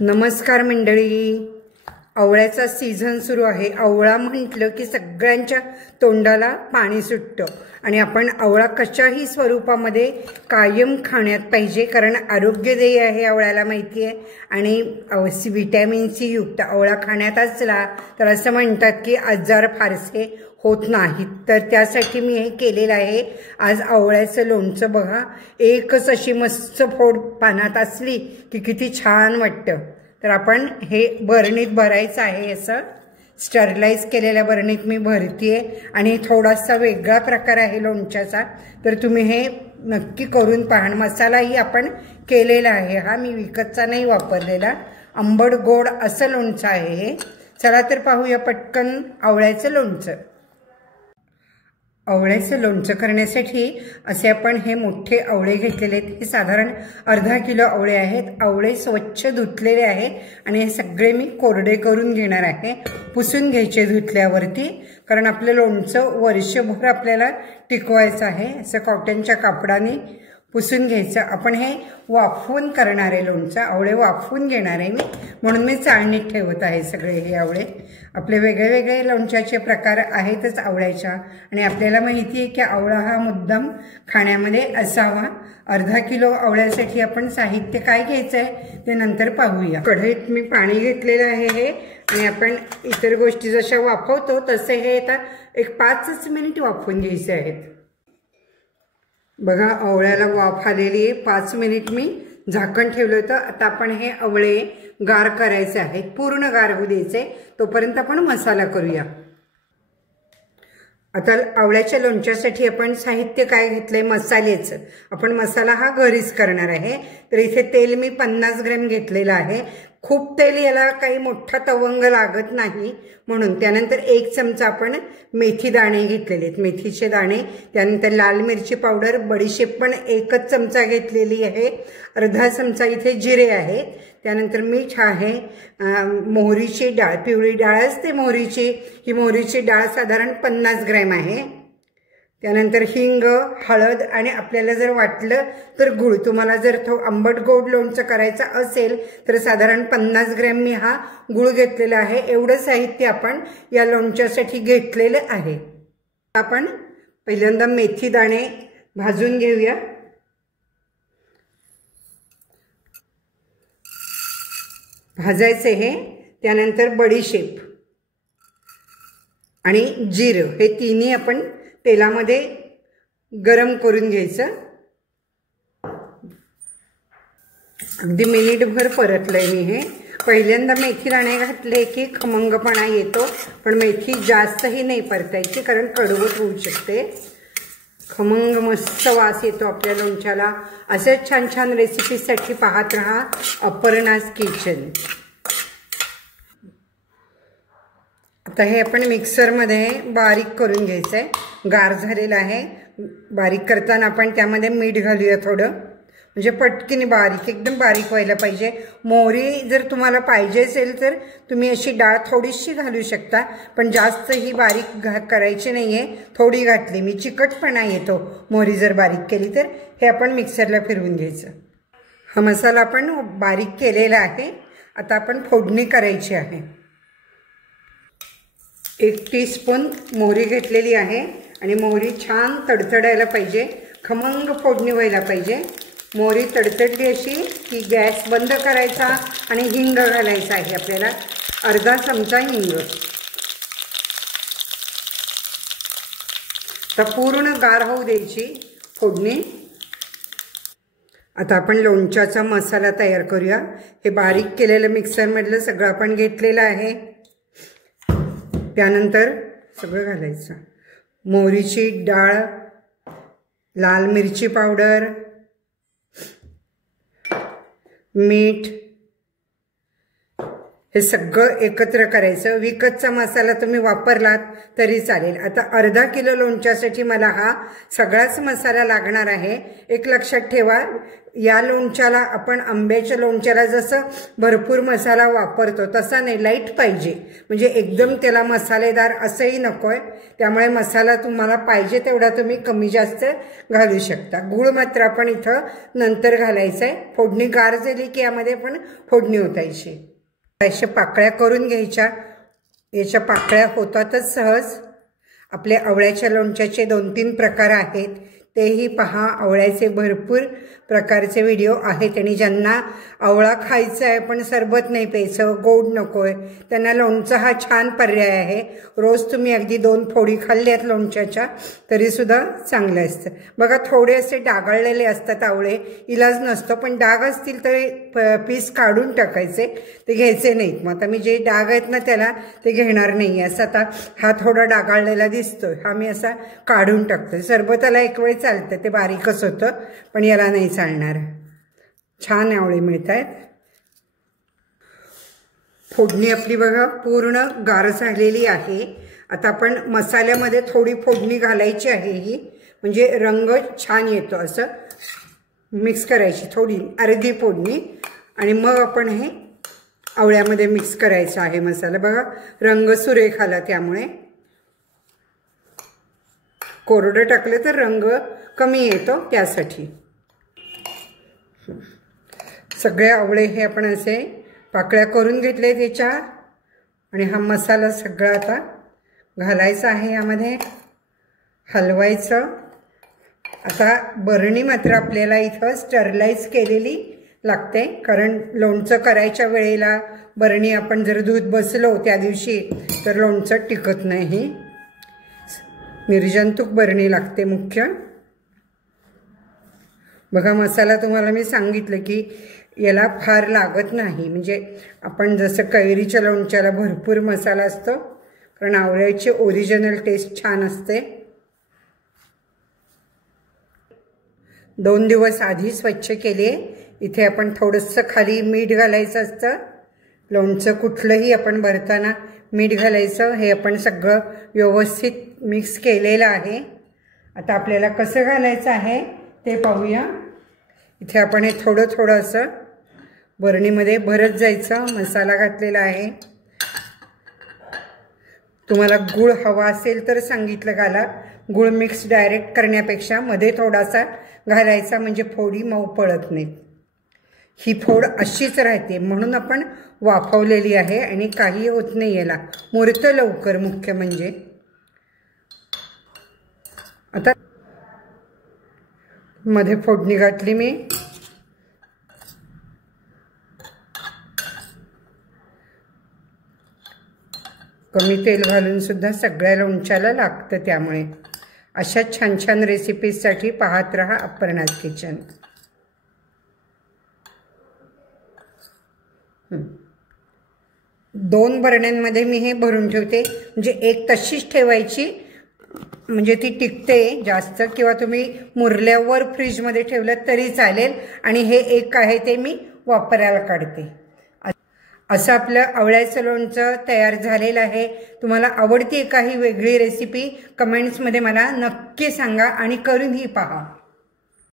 नमस्कार मंडळी, आवळ्याचा सीझन सुरू आहे। आवळा म्हटलं की सगळ्यांच्या तोंडाला पाणी सुटतं आणि आपण आवळा कशाही स्वरूपामध्ये कायम खाण्यात पाहिजे, कारण आरोग्यदायी आहे आवळ्याला माहिती आहे। आणि विटॅमिन सी युक्त आवळा खाण्यात असला तर असं म्हणतात की आजार फारसे होत नाहीत। तर त्यासाठी मी हे केलेलं आहे। आज आवळ्याचं लोणचं बघा, एकच अशी मस्त फोड पानात असली की किती छान वाटतं। तर आपण हे बरणीत भरायचं आहे, असं स्टरलाइज केलेल्या बरणीत मी भरतीये आणि थोडासा वेगळा प्रकार आहे लोणच्याचा, तर तुम्ही हे नक्की करून पहा। मसालाही आपण केलेला आहे, हा मी विकतचा नाही वापरलेला, आंबट गोड असं लोणचं आहे हे। चला तर पाहूया पटकन आवळ्याचं लोणचं। आवळ्याचं लोणचं करण्यासाठी असे आपण हे मोठे आवळे घेतलेले आहेत। हे साधारण अर्धा किलो आवळे आहेत। आवळे स्वच्छ धुतलेले आहेत आणि हे सगळे मी कोरडे करून घेणार आहे। पुसून घ्यायचे धुतल्यावरती, कारण आपलं लोणचं वर्षभर आपल्याला टिकवायचं आहे। असं कॉटनच्या कापडाने पुसून घ्यायचं। आपण हे वाफवून करणार आहे लोणचं, आवळे वाफवून घेणार आहे मी, म्हणून मी चाळणीत ठेवत आहे सगळे हे आवळे। आपले वेगळे वेगळे लोणच्याचे प्रकार आहेतच आवळ्याच्या, आणि आपल्याला माहिती आहे की आवळा हा मुद्दाम खाण्यामध्ये असावा। अर्धा किलो आवळ्यासाठी आपण साहित्य काय घ्यायचं आहे ते नंतर पाहूया। कढईत मी पाणी घेतलेलं आहे हे, आणि आपण इतर गोष्टी जशा वाफवतो तसे हे आता एक 5 मिनिट वाफवून घ्यायचे आहेत। बघा आवळ्याला वाफ आलेली आहे, 5 मिनिट मी झाकण ठेवलं होतं। आता आपण हे आवळे गार करायचे आहेत, पूर्ण गार होऊ द्यायचे, तोपर्यंत आपण मसाला करूया। आता आवळ्याच्या लोणच्यासाठी आपण साहित्य काय घेतलंय, मसाल्याचं। आपण मसाला हा घरीच करणार आहे। तर इथे तेल मी 50 ग्रॅम घेतलेलं आहे। खूप तेल याला काही मोठा तवंग लागत नाही म्हणून। त्यानंतर 1 चमचा आपण मेथी दाणे घेतलेले आहेत, मेथीचे दाणे। त्यानंतर लाल मिरची पावडर, बडीशेप पण 1च चमचा घेतलेली आहे। अर्धा चमचा इथे जिरे आहेत। त्यानंतर मीठ आहे, मोहरीची डाळ, पिवळी डाळ असते मोहरीची, ही मोहरीची डाळ साधारण 50 ग्रॅम आहे। त्यानंतर हिंग, हळद, आणि आपल्याला जर वाटलं तर गूळ। तुम्हाला जर आंबट गोड लोणचं करायचं असेल तर साधारण 50 ग्रॅम मी हा गूळ घेतलेला आहे। एवढं साहित्य आपण या लोणच्यासाठी घेतलेलं आहे। आपण पहिल्यांदा मेथी दाणे भाजून घेऊया। भाजायचे हे। त्यानंतर बडीशेप आणि जिरं हे तिन्ही आपण तेलामध्ये गरम करून घ्यायचं। अगदी मिनिटभर परतलंय मी हे। पहिल्यांदा मेथी दाणे घातले की खमंगपणा येतो, पण मेथी जास्तही नाही परतायची, कारण कडवट होऊ शकते। खमंग मस्त वास येतो आपल्या लोणच्याला। असेच छान छान रेसिपीसाठी पाहत रहा अपर्णाज किचन। आता हे आपण मिक्सरमध्ये बारीक करून घ्यायचं आहे, गार झालेलं आहे। बारीक करताना आपण त्यामध्ये मीठ घालूया थोडं, म्हणजे पटकीने बारीक, एकदम बारीक व्हायला पाहिजे। मोहरी जर तुम्हाला पाहिजे असेल तर तुम्ही अशी डाळ थोडीशी घालू शकता, पण जास्त ही बारीक करायची नाहीये, थोडी घातली मी, चिकटपणा येतो मोहरी जर बारीक केली तर। हे आपण मिक्सरला फिरवून घ्यायचं। हा मसाला आपण बारीक केलेला आहे। आता आपण फोडणी करायची आहे। 1 टीस्पून मोहरी घेतलेली आहे, आणि मोहरी छान तडतडायला पाहिजे, खमंग फोडणी व्हायला पाहिजे। मोहरी तडतडली अशी की गॅस बंद करायचा आणि हिंग घालायचा आहे आपल्याला, अर्धा चमचा हिंग। तर पूर्ण गार होऊ द्यायची फोडणी। आता आपण लोणच्याचा मसाला तयार करूया। हे बारीक केलेलं मिक्सरमधलं सगळं आपण घेतलेलं आहे। त्यानंतर सगळं घालायचं, मोहरीची डाळ, लाल मिरची पावडर, मीठ, हे सगळं एकत्र करायचं. विकतचा मसाला तुम्ही वापरलात तरी चालेल. आता अर्धा किलो लोणच्यासाठी मला हा सगळाच मसाला लागणार आहे. एक लक्षात ठेवा, या लोणच्याला आपण आंब्याच्या लोणच्याला जसं भरपूर मसाला वापरतो तसा नाही, लाईट पाहिजे. म्हणजे एकदम त्याला मसालेदार असंही नको आहे. त्यामुळे मसाला तुम्हाला पाहिजे तेवढा तुम्ही कमी जास्त घालू शकता. गूळ मात्र आपण इथं नंतर घालायचं आहे. फोडणी गार झाली की यामध्ये पण फोडणी ओतायची. अशा पाकळ्या करून घ्यायच्या. याच्या पाकळ्या होतातच सहज. आपल्या आवळ्याच्या लोणच्याचे 2-3 प्रकार आहेत, तेही पहा. आवळ्याचे भरपूर प्रकारचे व्हिडिओ आहेत आणि ज्यांना आवळा खायचा आहे पण सरबत नाही प्यायचं, गोड नको आहे, त्यांना लोणचा हा छान पर्याय आहे. रोज तुम्ही अगदी 2 फोडी खाल्ल्यात लोणच्याच्या तरीसुद्धा चांगलं असतं. बघा, थोडे असे डागाळलेले असतात आवळे, इलाज नसतो, पण डाग असतील तर पीस काढून टाकायचे, ते घ्यायचे नाहीत. मग आता मी जे डाग आहेत ना त्याला ते घेणार नाही. असं आता हा थोडा डागाळलेला दिसतोय, हा मी असा काढून टाकतो. सरबताला एक वेळ चालतं, ते बारीकच होतं, पण याला नाही चालणार. छान आवळे मिळत आहेत. फोडणी आपली बघा पूर्ण गार झालेली आहे. आता आपण मसाल्यामध्ये थोडी फोडणी घालायची आहे, ही म्हणजे रंग छान येतो. असं मिक्स करायची थोडी, अर्धी फोडणी, आणि मग आपण हे आवळ्यामध्ये मिक्स करायचं आहे मसाला. बघा, रंग सुरेख आला. त्यामुळे कोरडं टाकलं तर रंग कमी येतो, त्यासाठी. सगळे आवळे हे आपण असे पाकळ्या करून घेतले त्याच्या, आणि हा मसाला सगळा आता घालायचा आहे यामध्ये, हलवायचं. आता बरणी मात्र आपल्याला इथं स्टरलाइज केलेली लागते, कारण लोणचं करायच्या वेळेला बरणी आपण जर धुत बसलो त्या दिवशी तर लोणचं टिकत नाही. निर्जंतुक बरणी लागते मुख्य. बघा, मसाला तुम्हाला मी सांगितलं की याला फार लागत नाही. म्हणजे आपण जसं कैरीच्या लोणच्याला भरपूर मसाला असतो, कारण आवळ्याची ओरिजिनल टेस्ट छान असते. 2 दिवस आधी स्वच्छ केले. इथे आपण थोडंसं खाली मीठ घालायचं असतं. लोणचं कुठलंही आपण भरताना मीठ घालायचं. हे आपण सगळं व्यवस्थित मिक्स केलेलं आहे. आता आपल्याला कसं घालायचं आहे ते पाहूया. इथे आपण हे थोडं थोडं असं बरणीमध्ये भरत जायचं. मसाला घातलेला आहे. तुम्हाला गूळ हवा असेल तर सांगितलं घाला. गूळ मिक्स डायरेक्ट करण्यापेक्षा मध्ये थोडासा घालायचा, म्हणजे फोडी मऊ पडत नाहीत. ही फोड अशीच राहते म्हणून आपण वाफवलेली आहे आणि काही होत नाही, याला मुरतं लवकर. मुख्य म्हणजे आता मध्ये फोडणी घातली मी. कमी तेल घालून सुद्धा सगळ्या लोणच्याला लागतं. त्यामुळे अशा छान छान रेसिपीजसाठी पाहत रहा अपर्णाज किचन. 2 बरण्यांमध्ये मी हे भरून ठेवते. म्हणजे एक तशीच ठेवायची, म्हणजे ती टिकते जास्त, किंवा तुम्ही मुरल्यावर फ्रीजमध्ये ठेवलं तरी चालेल. आणि हे एक आहे ते मी वापरायला काढते. असं आपलं आवळ्याचं लोणचं तयार झालेलं आहे. तुम्हाला आवडते काही वेगळी रेसिपी कमेंट्समध्ये मला नक्की सांगा आणि करूनही पहा.